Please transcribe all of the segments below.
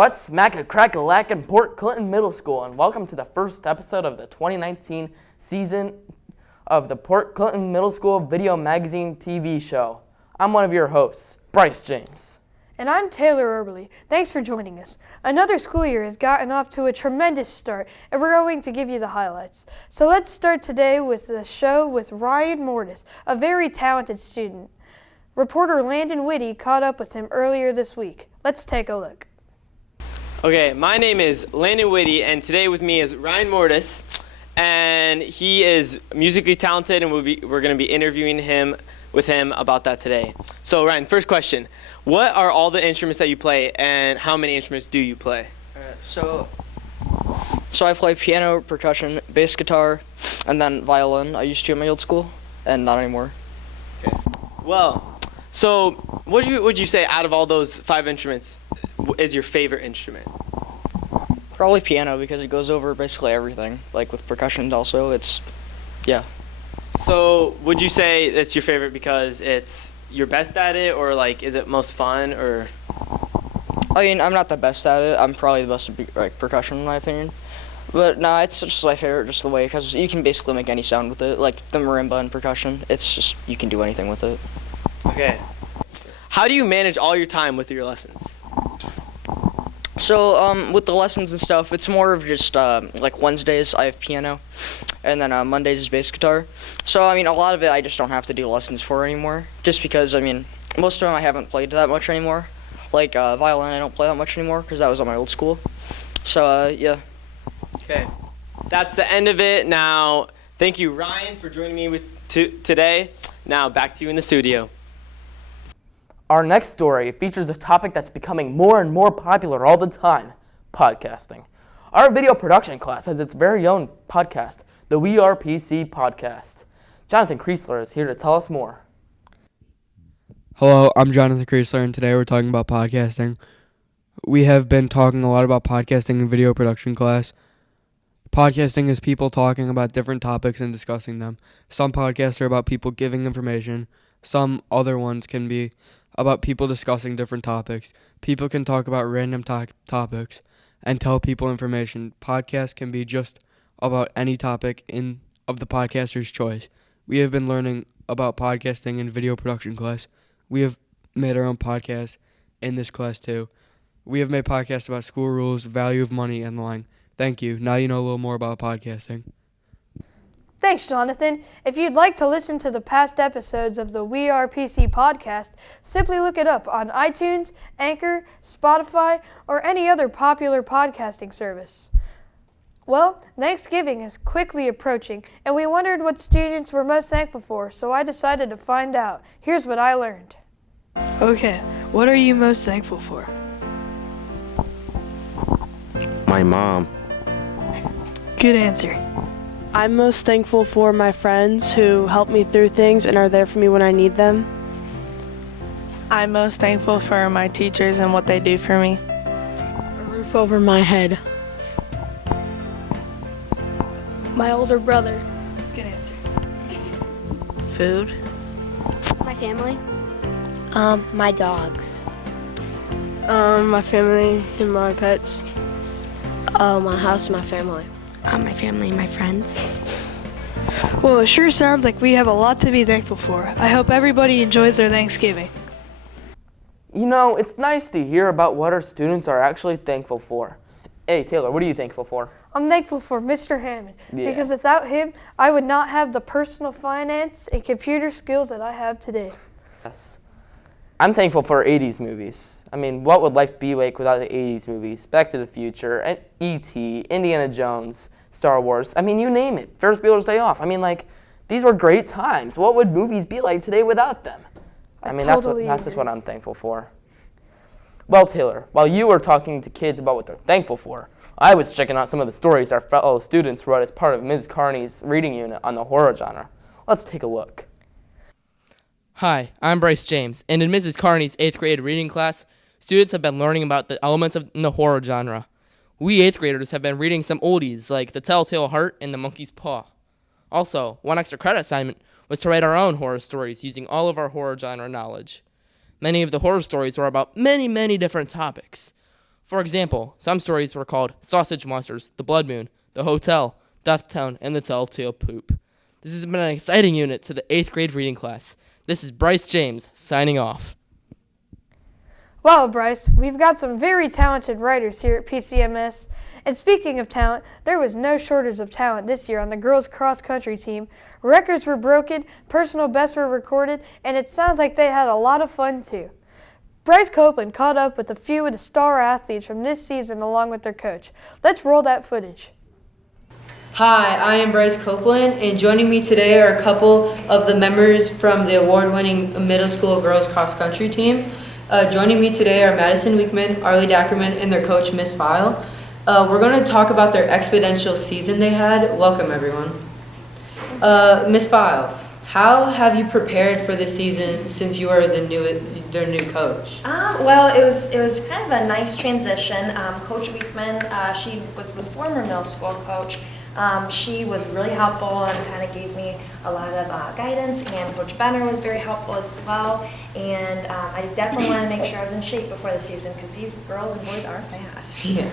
What's smack-a-crack-a-lack in Port Clinton Middle School, and welcome to the first episode of the 2019 season of the Port Clinton Middle School Video Magazine TV show. I'm one of your hosts, Bryce James. And I'm Taylor Eberly. Thanks for joining us. Another school year has gotten off to a tremendous start, and we're going to give you the highlights. So let's start today with the show with Ryan Mortis, a very talented student. Reporter Landon Whitty caught up with him earlier this week. Let's take a look. Okay, my name is Landon Whitty, and today with me is Ryan Mortis, and he is musically talented, and we're going to be interviewing him about that today. So Ryan, first question, what are all the instruments that you play, and how many instruments do you play? So I play piano, percussion, bass guitar, and then violin. I used to at my old school, and not anymore. Okay. Well, so what would you say out of all those 5 instruments is your favorite instrument? Probably piano, because it goes over basically everything. Like with percussion also, yeah. So would you say it's your favorite because it's you're best at it, or like is it most fun, or? I mean, I'm not the best at it. I'm probably the best at percussion in my opinion. But no, it's just my favorite, just the way, because you can basically make any sound with it. Like the marimba and percussion, it's just, you can do anything with it. Okay. How do you manage all your time with your lessons? So with the lessons and stuff, it's more of just like Wednesdays I have piano, and then Mondays is bass guitar. So I mean, a lot of it I just don't have to do lessons for anymore, just because I mean, most of them I haven't played that much anymore. Like violin I don't play that much anymore because that was at my old school. So yeah. Okay, that's the end of it. Now, thank you Ryan for joining me today. Now back to you in the studio. Our next story features a topic that's becoming more and more popular all the time, podcasting. Our video production class has its very own podcast, the We Are PC podcast. Jonathan Kreisler is here to tell us more. Hello, I'm Jonathan Kreisler, and today we're talking about podcasting. We have been talking a lot about podcasting in video production class. Podcasting is people talking about different topics and discussing them. Some podcasts are about people giving information. Some other ones can be about people discussing different topics. People can talk about random topics and tell people information. Podcasts can be just about any topic of the podcaster's choice. We have been learning about podcasting in video production class. We have made our own podcast in this class too. We have made podcasts about school rules, value of money, and lying. Thank you. Now you know a little more about podcasting. Thanks, Jonathan. If you'd like to listen to the past episodes of the We Are PC podcast, simply look it up on iTunes, Anchor, Spotify, or any other popular podcasting service. Well, Thanksgiving is quickly approaching, and we wondered what students were most thankful for, so I decided to find out. Here's what I learned. Okay, what are you most thankful for? My mom. Good answer. I'm most thankful for my friends who help me through things and are there for me when I need them. I'm most thankful for my teachers and what they do for me. A roof over my head. My older brother. Good answer. Food. My family. My dogs. My family and my pets. My house and my family. My family and my friends. Well, it sure sounds like we have a lot to be thankful for. I hope everybody enjoys their Thanksgiving. You know, it's nice to hear about what our students are actually thankful for. Hey, Taylor, what are you thankful for? I'm thankful for Mr. Hammond, because without him, I would not have the personal finance and computer skills that I have today. Yes. I'm thankful for 80s movies. I mean, what would life be like without the 80s movies? Back to the Future, and E.T., Indiana Jones, Star Wars. I mean, you name it. Ferris Bueller's Day Off. I mean, like, these were great times. What would movies be like today without them? I mean, that's just what I'm thankful for. Well, Taylor, while you were talking to kids about what they're thankful for, I was checking out some of the stories our fellow students wrote as part of Ms. Carney's reading unit on the horror genre. Let's take a look. Hi, I'm Bryce James, and in Mrs. Carney's 8th grade reading class, students have been learning about the elements in the horror genre. We 8th graders have been reading some oldies like The Telltale Heart and The Monkey's Paw. Also, one extra credit assignment was to write our own horror stories using all of our horror genre knowledge. Many of the horror stories were about many, many different topics. For example, some stories were called Sausage Monsters, The Blood Moon, The Hotel, Death Town, and The Telltale Poop. This has been an exciting unit to the 8th grade reading class. This is Bryce James signing off. Wow, Bryce, we've got some very talented writers here at PCMS. And speaking of talent, there was no shortage of talent this year on the girls' cross-country team. Records were broken, personal bests were recorded, and it sounds like they had a lot of fun too. Bryce Copeland caught up with a few of the star athletes from this season along with their coach. Let's roll that footage. Hi, I am Bryce Copeland, and joining me today are a couple of the members from the award-winning middle school girls cross-country team. Joining me today are Madison Weekman, Arlie Dackerman, and their coach, Miss File. We're going to talk about their exponential season they had. Welcome, everyone. Miss File, how have you prepared for this season since you are their new coach? Well, it was kind of a nice transition. Coach Weekman, she was the former middle school coach. She was really helpful and kind of gave me a lot of guidance, and Coach Benner was very helpful as well. And I definitely wanted to make sure I was in shape before the season because these girls and boys are fast. Yeah.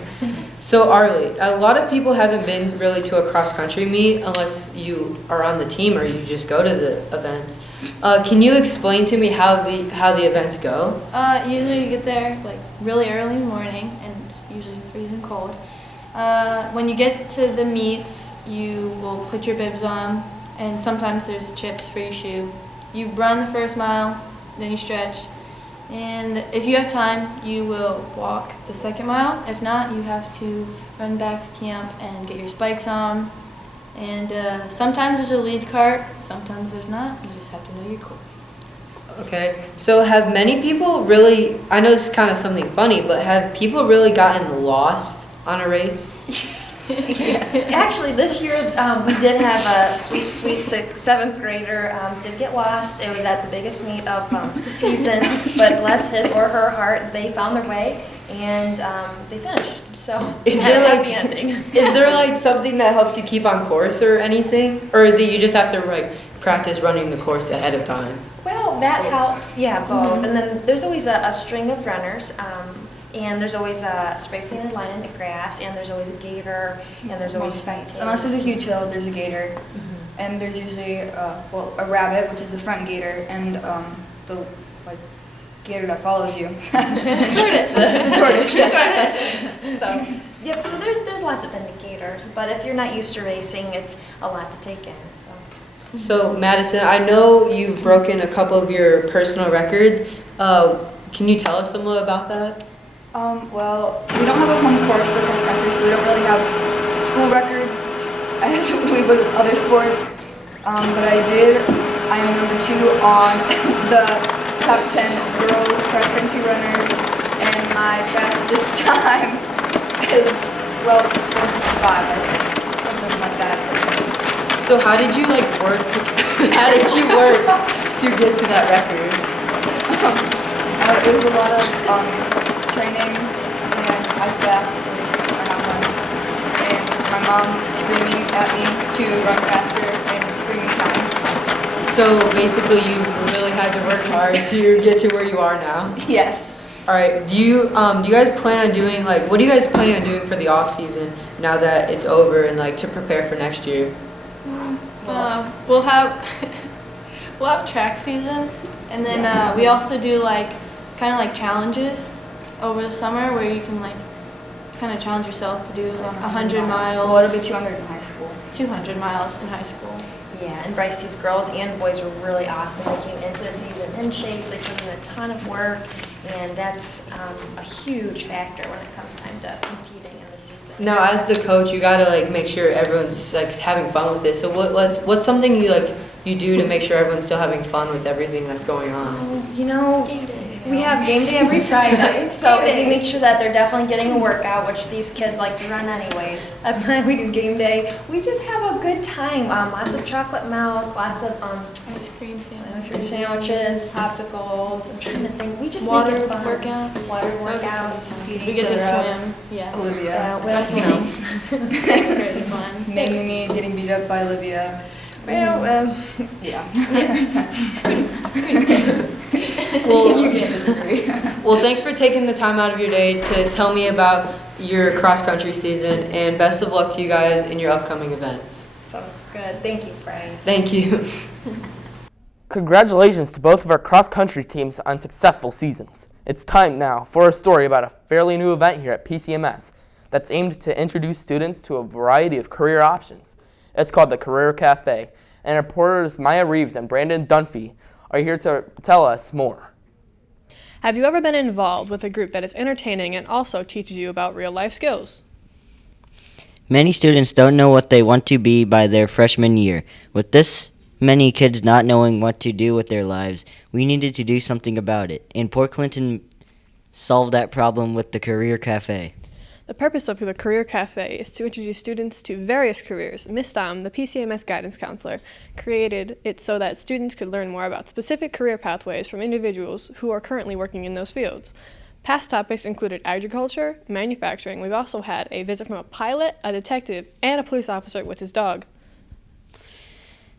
So Arlie, a lot of people haven't been really to a cross-country meet unless you are on the team or you just go to the events. Can you explain to me how the events go? Usually you get there like really early in the morning and usually freezing cold. When you get to the meets, you will put your bibs on, and sometimes there's chips for your shoe. You run the first mile, then you stretch, and if you have time, you will walk the second mile. If not, you have to run back to camp and get your spikes on. And sometimes there's a lead cart, sometimes there's not. You just have to know your course. Okay, so have many people really, I know this is kind of something funny, but have people really gotten lost on a race? Actually, this year we did have a sweet 7th grader did get lost. It was at the biggest meet of the season, but bless his or her heart, they found their way and they finished. So is there like something that helps you keep on course or anything, or is it you just have to like practice running the course ahead of time? Well, that helps. Yeah, both. And then there's always a string of runners. And there's always a spray painted line in the grass, and there's always a gator, and there's always fights. Unless there's a huge hill, there's a gator, and there's usually a rabbit, which is the front gator, and the gator that follows you. Tortoise. The tortoise. Yes. So yep. So there's lots of indicators, but if you're not used to racing, it's a lot to take in. So Madison, I know you've broken a couple of your personal records. Can you tell us some more about that? Well, we don't have a home course for cross country, so we don't really have school records as we would with other sports. But I am number 2 on the top 10 girls cross country runners, and my fastest time is 12:45, I think, something like that. So how did you work to get to that record? It was a lot of training, and I was fast and not run. And my mom screaming at me to run faster and screaming times. So basically you really had to work hard to get to where you are now? Yes. Alright, do you guys plan on doing what do you guys plan on doing for the off season now that it's over and to prepare for next year? We'll have track season, and then we also do kind of challenges over the summer where you can kind of challenge yourself to do 100 miles. Well, it'll be 200 in high school. 200 miles in high school. Yeah, and Bryce, these girls and boys were really awesome. They came into the season in shape. They put in a ton of work, and that's a huge factor when it comes time to competing in the season. Now, as the coach, you gotta make sure everyone's having fun with this. So what's something you do to make sure everyone's still having fun with everything that's going on? We have game day every Friday, so we make sure that they're definitely getting a workout, which these kids like to run anyways. And then we do game day. We just have a good time. Lots of chocolate milk, lots of ice cream sandwiches, popsicles. I'm trying to think. We just water make it fun. workouts. Water workouts. We get to swim. Yeah. Olivia. That's pretty fun. Mainly me getting beat up by Olivia. Well, yeah. Well, you can't disagree. Well, thanks for taking the time out of your day to tell me about your cross-country season, and best of luck to you guys in your upcoming events. Sounds good. Thank you, Bryce. Thank you. Congratulations to both of our cross-country teams on successful seasons. It's time now for a story about a fairly new event here at PCMS that's aimed to introduce students to a variety of career options. It's called the Career Cafe, and reporters Maya Reeves and Brandon Dunphy are here to tell us more. Have you ever been involved with a group that is entertaining and also teaches you about real-life skills? Many students don't know what they want to be by their freshman year. With this many kids not knowing what to do with their lives, we needed to do something about it. And Port Clinton solved that problem with the Career Cafe. The purpose of the Career Cafe is to introduce students to various careers. Ms. Dom, the PCMS guidance counselor, created it so that students could learn more about specific career pathways from individuals who are currently working in those fields. Past topics included agriculture, manufacturing. We've also had a visit from a pilot, a detective, and a police officer with his dog.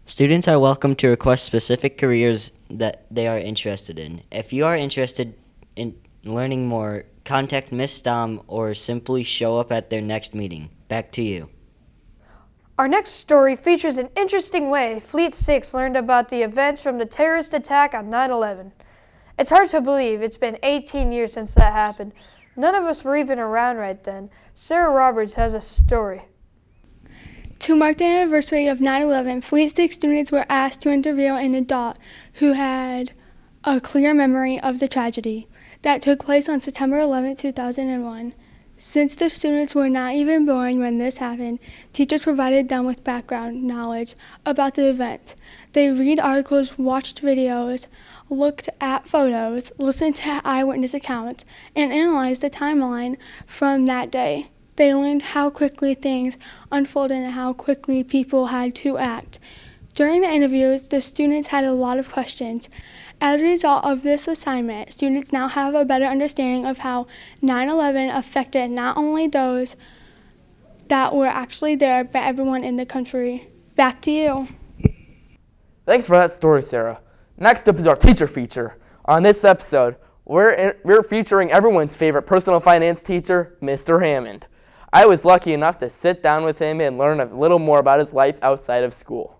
Students are welcome to request specific careers that they are interested in. If you are interested in learning more, contact Miss Dom or simply show up at their next meeting. Back to you. Our next story features an interesting way Fleet 6 learned about the events from the terrorist attack on 9/11. It's hard to believe it's been 18 years since that happened. None of us were even around right then. Sarah Roberts has a story. To mark the anniversary of 9/11, Fleet 6 students were asked to interview an adult who had a clear memory of the tragedy that took place on September 11, 2001. Since the students were not even born when this happened, teachers provided them with background knowledge about the event. They read articles, watched videos, looked at photos, listened to eyewitness accounts, and analyzed the timeline from that day. They learned how quickly things unfolded and how quickly people had to act. During the interviews, the students had a lot of questions. As a result of this assignment, students now have a better understanding of how 9/11 affected not only those that were actually there, but everyone in the country. Back to you. Thanks for that story, Sarah. Next up is our teacher feature. On this episode, we're featuring everyone's favorite personal finance teacher, Mr. Hammond. I was lucky enough to sit down with him and learn a little more about his life outside of school.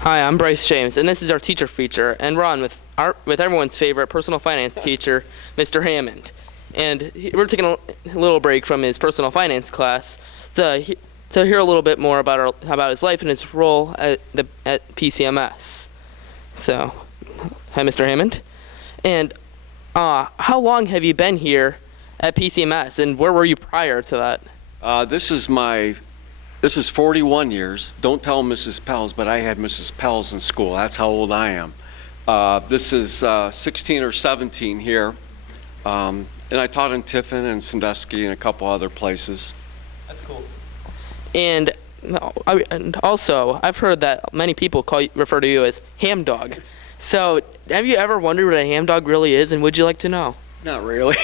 Hi, I'm Bryce James, and this is our teacher feature, and we're on with everyone's favorite personal finance teacher, Mr. Hammond. And we're taking a little break from his personal finance class to hear a little bit more about his life and his role at PCMS. So, hi, Mr. Hammond. And how long have you been here at PCMS, and where were you prior to that? This is 41 years. Don't tell Mrs. Pels, but I had Mrs. Pels in school. That's how old I am. This is 16 or 17 here. And I taught in Tiffin and Sandusky and a couple other places. That's cool. And also, I've heard that many people refer to you as Ham Dog. So, have you ever wondered what a ham dog really is, and would you like to know? Not really.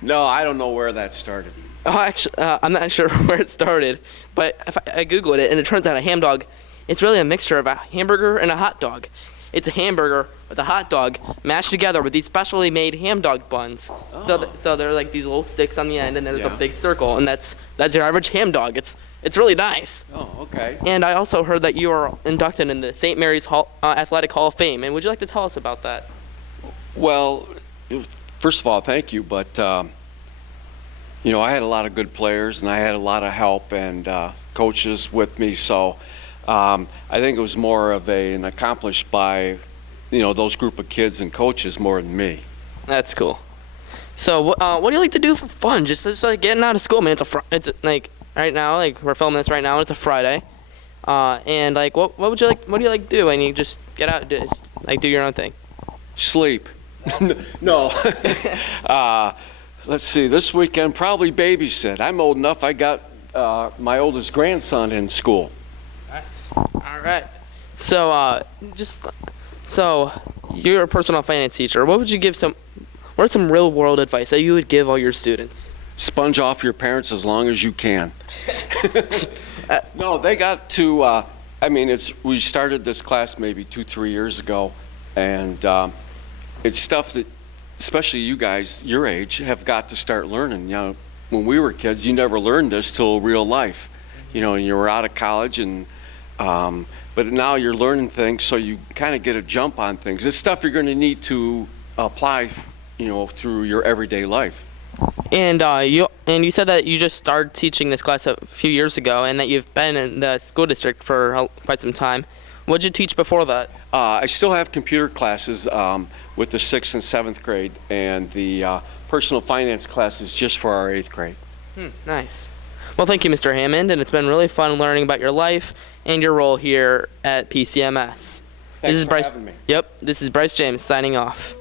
No, I don't know where that started. Oh, actually, I'm not sure where it started, but I Googled it, and it turns out a ham dog is really a mixture of a hamburger and a hot dog. It's a hamburger with a hot dog mashed together with these specially made ham dog buns. Oh. So they're like these little sticks on the end, and there's a big circle, and that's your average ham dog. It's really nice. Oh, okay. And I also heard that you are inducted in the St. Mary's Athletic Hall of Fame, and would you like to tell us about that? Well, first of all, thank you, but I had a lot of good players, and I had a lot of help and coaches with me, so I think it was more of an accomplished by, those group of kids and coaches more than me. That's cool. So, what do you like to do for fun? Just like getting out of school, man. It's like right now, like we're filming this right now, and it's a Friday, and like what do you like to do when you just get out, do your own thing? Sleep. No. Let's see, this weekend probably babysit. I'm old enough, I got my oldest grandson in school. Nice. All right. So, you're a personal finance teacher. What are some real world advice that you would give all your students? Sponge off your parents as long as you can. No, they got to, we started this class maybe 2-3 years ago, and it's stuff that especially you guys your age, have got to start learning. When we were kids, you never learned this till real life. And you were out of college, and but now you're learning things, so you kind of get a jump on things. It's stuff you're going to need to apply, through your everyday life. And you said that you just started teaching this class a few years ago, and that you've been in the school district for quite some time. What did you teach before that? I still have computer classes with the 6th and 7th grade, and the personal finance classes just for our 8th grade. Nice. Well, thank you, Mr. Hammond, and it's been really fun learning about your life and your role here at PCMS. Thanks for having me. Yep, this is Bryce James signing off.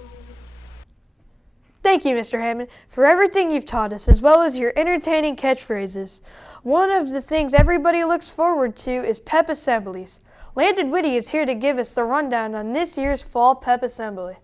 Thank you, Mr. Hammond, for everything you've taught us, as well as your entertaining catchphrases. One of the things everybody looks forward to is pep assemblies. Landon Whitty is here to give us the rundown on this year's Fall Pep Assembly.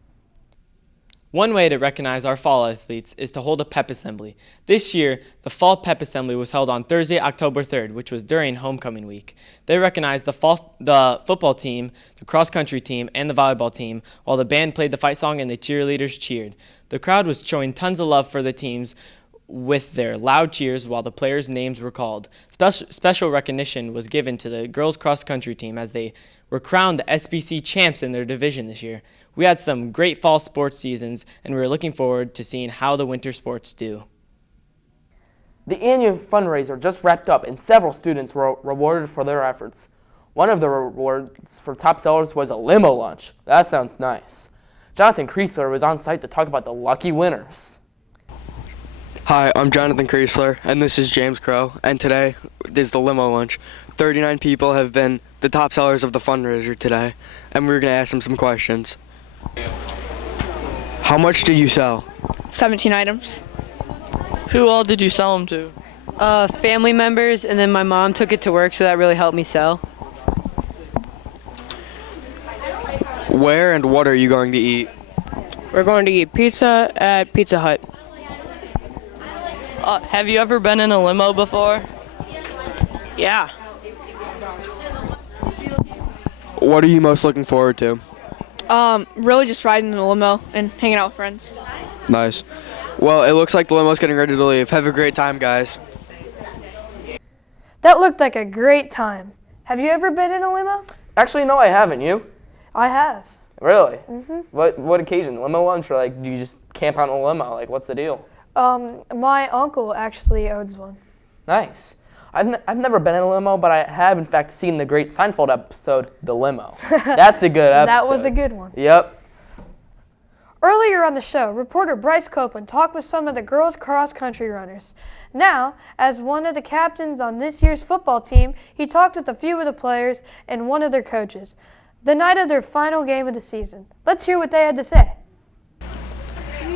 One way to recognize our fall athletes is to hold a pep assembly. This year, the Fall Pep Assembly was held on Thursday, October 3rd, which was during homecoming week. They recognized the football team, the cross-country team, and the volleyball team, while the band played the fight song and the cheerleaders cheered. The crowd was showing tons of love for the teams with their loud cheers while the players' names were called. Special recognition was given to the girls' cross-country team as they were crowned the SBC champs in their division this year. We had some great fall sports seasons, and we are looking forward to seeing how the winter sports do. The annual fundraiser just wrapped up, and several students were rewarded for their efforts. One of the rewards for top sellers was a limo lunch. That sounds nice. Jonathan Kreisler was on site to talk about the lucky winners. Hi, I'm Jonathan Kreisler, and this is James Crow, and today is the limo lunch. 39 people have been the top sellers of the fundraiser today, and we're going to ask them some questions. How much did you sell? 17 items. Who all did you sell them to? Family members, and then my mom took it to work, so that really helped me sell. Where and what are you going to eat? We're going to eat pizza at Pizza Hut. Have you ever been in a limo before? Yeah. What are you most looking forward to? Really just riding in the limo and hanging out with friends. Nice. Well, it looks like the limo's getting ready to leave. Have a great time, guys. That looked like a great time. Have you ever been in a limo? Actually, no, I haven't. You? I have. Really? Mm-hmm. What occasion? Limo lunch, or do you just camp out in a limo? What's the deal? My uncle actually owns one. Nice. I've never been in a limo, but I have in fact seen the great Seinfeld episode, The Limo. That's a good episode. That was a good one. Yep. Earlier on the show, reporter Bryce Copeland talked with some of the girls' cross-country runners. Now, as one of the captains on this year's football team, he talked with a few of the players and one of their coaches, the night of their final game of the season. Let's hear what they had to say.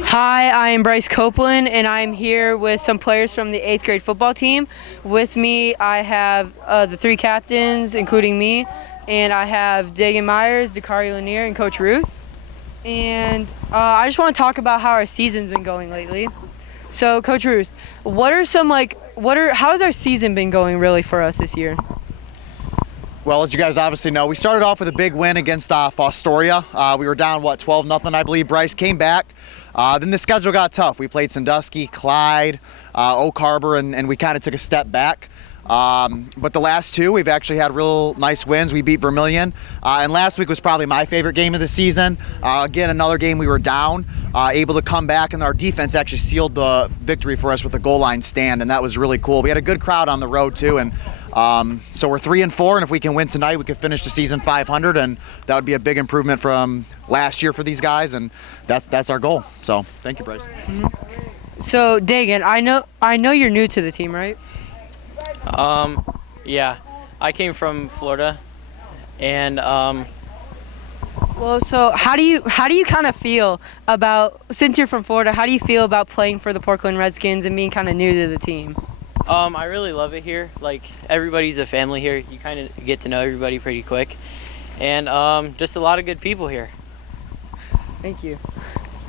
Hi, I am Bryce Copeland, and I'm here with some players from the 8th grade football team. With me, I have the 3 captains, including me, and I have Dagan Myers, Dakari Lanier, and Coach Ruth. And I just want to talk about how our season's been going lately. So, Coach Ruth, how has our season been going really for us this year? Well, as you guys obviously know, we started off with a big win against Fostoria. We were down, 12-0, I believe. Bryce came back. Then the schedule got tough. We played Sandusky, Clyde, Oak Harbor, and we kind of took a step back. But the last 2, we've actually had real nice wins. We beat Vermilion. And last week was probably my favorite game of the season. Again, another game we were down, able to come back, and our defense actually sealed the victory for us with a goal line stand, and that was really cool. We had a good crowd on the road, too, and so we're 3-4, and if we can win tonight, we could finish the season 500, and that would be a big improvement from last year for these guys, and that's our goal. So thank you, Bryce. Mm-hmm. So Dagan, I know you're new to the team, right? Yeah, I came from Florida, and well, so how do you kind of feel about, since you're from Florida, how do you feel about playing for the Portland Redskins and being kind of new to the team? I really love it here. Everybody's a family here. You kind of get to know everybody pretty quick, and just a lot of good people here. Thank you.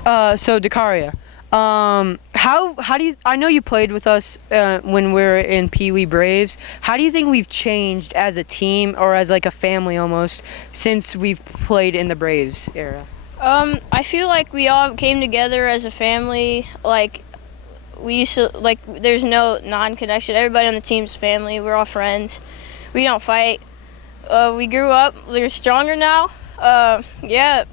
So Dakaria, how do you? I know you played with us when we were in Pee Wee Braves. How do you think we've changed as a team, or as a family almost, since we've played in the Braves era? I feel like we all came together as a family. Like, we used to, like, there's no non-connection. Everybody on the team's family. We're all friends. We don't fight. We grew up. We're stronger now. Yeah.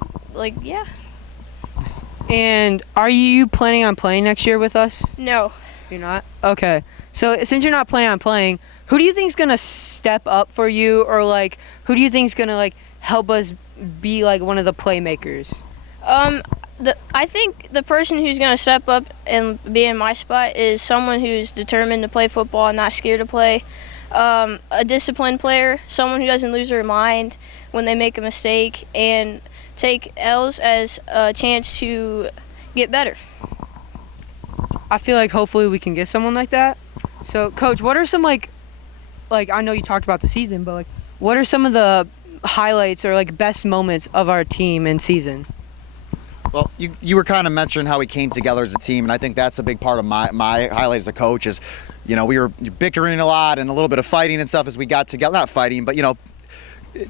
And are you planning on playing next year with us? No. You're not? Okay. So since you're not planning on playing, who do you think's gonna step up for you, or like who do you think's gonna like help us be like one of the playmakers? I think the person who's gonna step up and be in my spot is someone who's determined to play football and not scared to play. A disciplined player, someone who doesn't lose their mind when they make a mistake and take L's as a chance to get better. I feel like hopefully we can get someone like that. So, Coach, what are some like I know you talked about the season, but like what are some of the highlights or like best moments of our team and season? Well, you were kind of mentioning how we came together as a team, and I think that's a big part of my highlight as a coach is, we were bickering a lot and a little bit of fighting and stuff as we got together. Not fighting, but,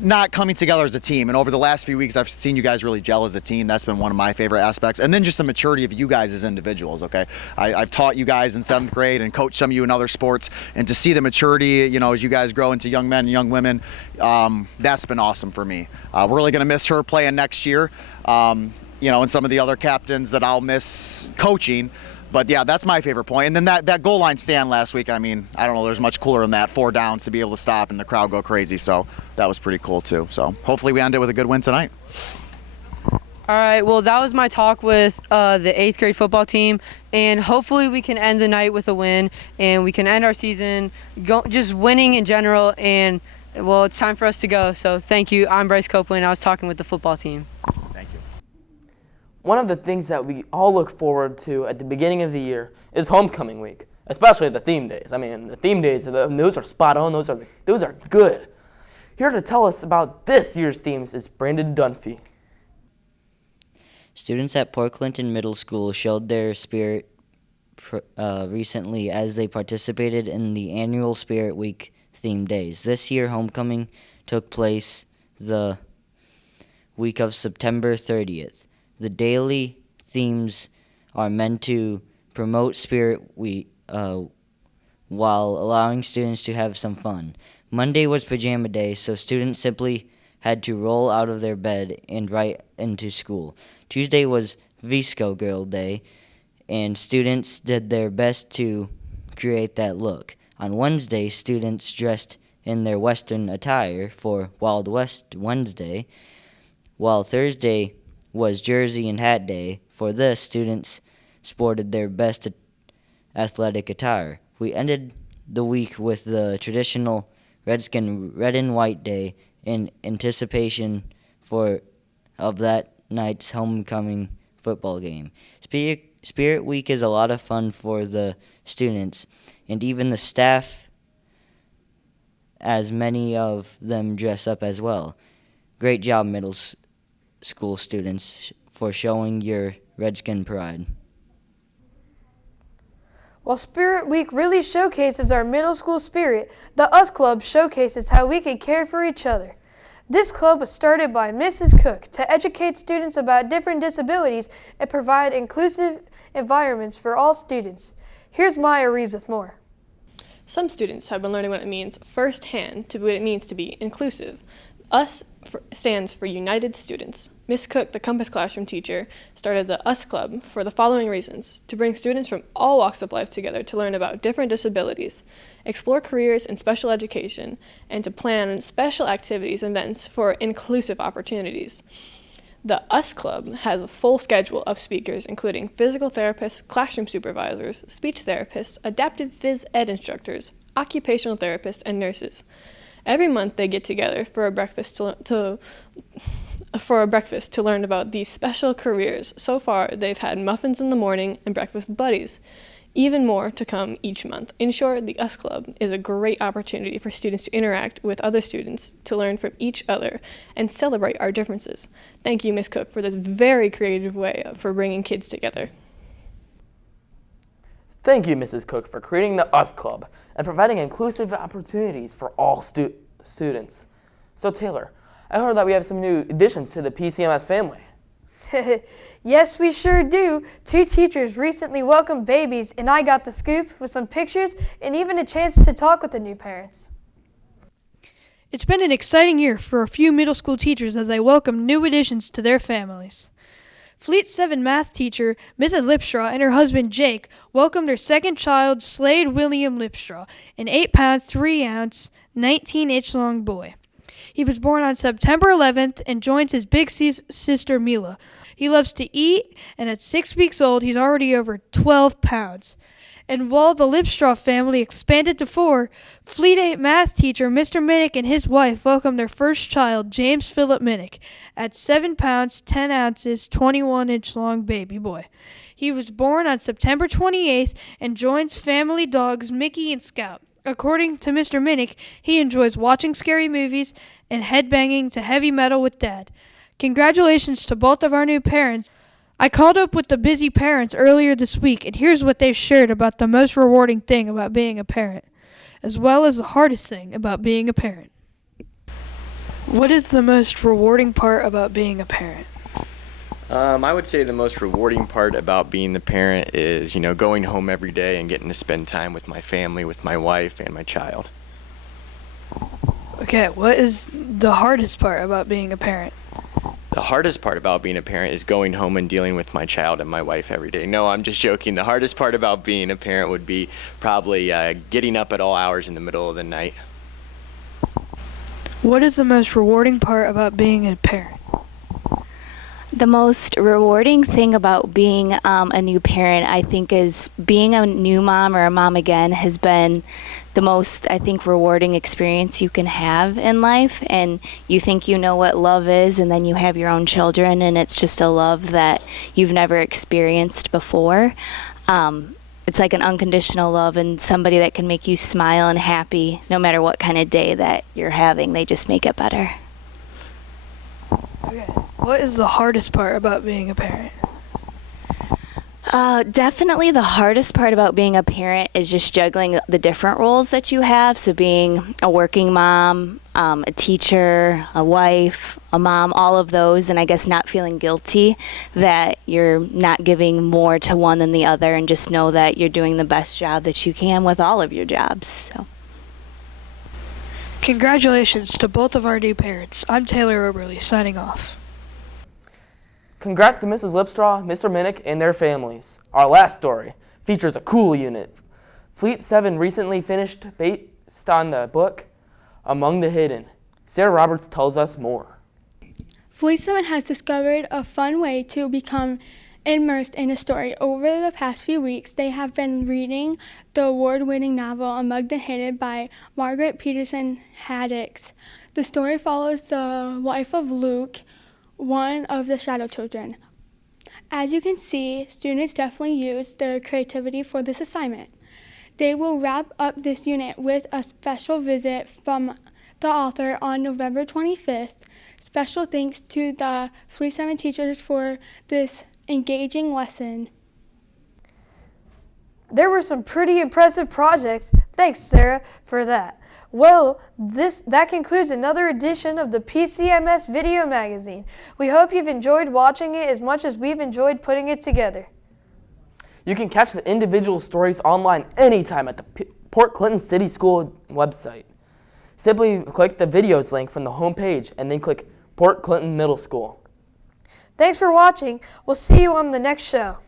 not coming together as a team. And over the last few weeks, I've seen you guys really gel as a team. That's been one of my favorite aspects. And then just the maturity of you guys as individuals, okay? I've taught you guys in 7th grade and coached some of you in other sports. And to see the maturity, as you guys grow into young men and young women, that's been awesome for me. We're really going to miss her playing next year. And some of the other captains that I'll miss coaching. But yeah, that's my favorite point. And then that goal line stand last week, I mean, I don't know, there's much cooler than that. 4 downs to be able to stop and the crowd go crazy. So that was pretty cool too. So hopefully we end it with a good win tonight. All right, well, that was my talk with the 8th grade football team. And hopefully we can end the night with a win and we can end our season just winning in general. And, well, it's time for us to go. So thank you. I'm Bryce Copeland. I was talking with the football team. Thank you. One of the things that we all look forward to at the beginning of the year is homecoming week, especially the theme days. I mean, the theme days, those are spot on. Those are good. Here to tell us about this year's themes is Brandon Dunphy. Students at Port Clinton Middle School showed their spirit recently as they participated in the annual Spirit Week theme days. This year, homecoming took place the week of September 30th. The daily themes are meant to promote Spirit Week while allowing students to have some fun. Monday was pajama day, so students simply had to roll out of their bed and right into school. Tuesday was Visco Girl Day, and students did their best to create that look. On Wednesday, students dressed in their Western attire for Wild West Wednesday, while Thursday was Jersey and Hat Day. For this, students sported their best athletic attire. We ended the week with the traditional Redskin Red and White Day in anticipation of that night's homecoming football game. Spirit Week is a lot of fun for the students and even the staff, as many of them dress up as well. Great job, middle school students, for showing your Redskin pride. While Spirit Week really showcases our middle school spirit, the US Club showcases how we can care for each other. This club was started by Mrs. Cook to educate students about different disabilities and provide inclusive environments for all students. Here's Maya reads with more. Some students have been learning what it means firsthand to what it means to be inclusive. US stands for United Students. Miss Cook, the Compass Classroom teacher, started the US Club for the following reasons: to bring students from all walks of life together to learn about different disabilities, explore careers in special education, and to plan special activities and events for inclusive opportunities. The US Club has a full schedule of speakers, including physical therapists, classroom supervisors, speech therapists, adaptive phys ed instructors, occupational therapists, and nurses. Every month they get together for a breakfast to learn about these special careers. So far, they've had muffins in the morning and breakfast with buddies. Even more to come each month. In short, the US Club is a great opportunity for students to interact with other students, to learn from each other, and celebrate our differences. Thank you, Ms. Cook, for this very creative way for bringing kids together. Thank you, Mrs. Cook, for creating the US Club and providing inclusive opportunities for all students. So, Taylor, I heard that we have some new additions to the PCMS family. Yes, we sure do. 2 teachers recently welcomed babies, and I got the scoop with some pictures and even a chance to talk with the new parents. It's been an exciting year for a few middle school teachers as they welcome new additions to their families. Fleet 7 math teacher Mrs. Lipstraw and her husband Jake welcomed their second child, Slade William Lipstraw, an 8-pound, 3-ounce, 19-inch long boy. He was born on September 11th and joins his big sister Mila. He loves to eat, and at 6 weeks old, he's already over 12 pounds. And while the Lipstraw family expanded to 4, Fleet 8 math teacher Mr. Minnick and his wife welcomed their first child, James Philip Minnick, at 7 pounds, 10 ounces, 21-inch long baby boy. He was born on September 28th and joins family dogs Mickey and Scout. According to Mr. Minnick, he enjoys watching scary movies and headbanging to heavy metal with Dad. Congratulations to both of our new parents. I called up with the busy parents earlier this week, and here's what they shared about the most rewarding thing about being a parent, as well as the hardest thing about being a parent. What is the most rewarding part about being a parent? I would say the most rewarding part about being the parent is, going home every day and getting to spend time with my family, with my wife and my child. Okay, what is the hardest part about being a parent? The hardest part about being a parent is going home and dealing with my child and my wife every day. No, I'm just joking. The hardest part about being a parent would be probably getting up at all hours in the middle of the night. What is the most rewarding part about being a parent? The most rewarding thing about being a new parent, I think, is being a new mom or a mom again has been the most, I think, rewarding experience you can have in life. And you think you know what love is, and then you have your own children, and it's just a love that you've never experienced before. It's like an unconditional love and somebody that can make you smile and happy no matter what kind of day that you're having. They just make it better. Okay. What is the hardest part about being a parent? Definitely the hardest part about being a parent is just juggling the different roles that you have. So being a working mom, a teacher, a wife, a mom, all of those, and I guess not feeling guilty that you're not giving more to one than the other, and just know that you're doing the best job that you can with all of your jobs. So. Congratulations to both of our new parents. I'm Taylor Oberly, signing off. Congrats to Mrs. Lipstraw, Mr. Minnick, and their families. Our last story features a cool unit. Fleet 7 recently finished based on the book Among the Hidden. Sarah Roberts tells us more. Fleet 7 has discovered a fun way to become immersed in a story. Over the past few weeks, they have been reading the award-winning novel Among the Hidden by Margaret Peterson Haddix. The story follows the life of Luke, one of the Shadow Children. As you can see, students definitely use their creativity for this assignment. They will wrap up this unit with a special visit from the author on November 25th. Special thanks to the Fleet 7 teachers for this engaging lesson. There were some pretty impressive projects. Thanks, Sarah, for that. Well, that concludes another edition of the PCMS Video Magazine. We hope you've enjoyed watching it as much as we've enjoyed putting it together. You can catch the individual stories online anytime at the Port Clinton City School website. Simply click the videos link from the home page and then click Port Clinton Middle School. Thanks for watching. We'll see you on the next show.